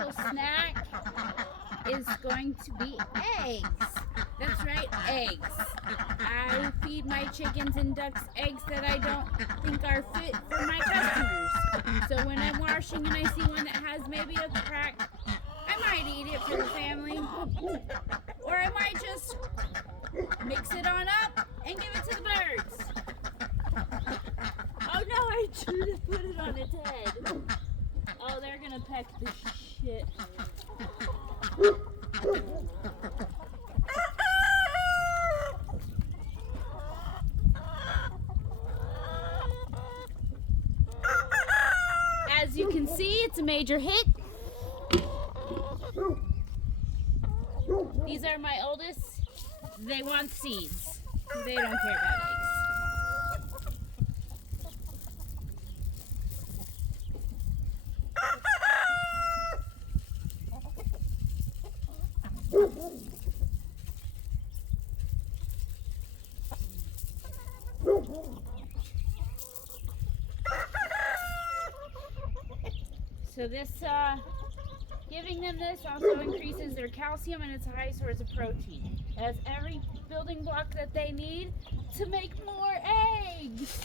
special snack is going to be eggs. That's right, eggs. I feed my chickens and ducks eggs that I don't think are fit for my customers. So when I'm washing and I see one that has maybe a crack, I might eat it for the family. Or I might just mix it on up and give it to the birds. Oh no, I should have put it on its head. Oh, they're gonna peck the shit. As you can see, it's a major hit. These are my oldest. They want seeds. They don't care about eggs. So this, giving them this also increases their calcium, and it's a high source of protein. It has every building block that they need to make more eggs.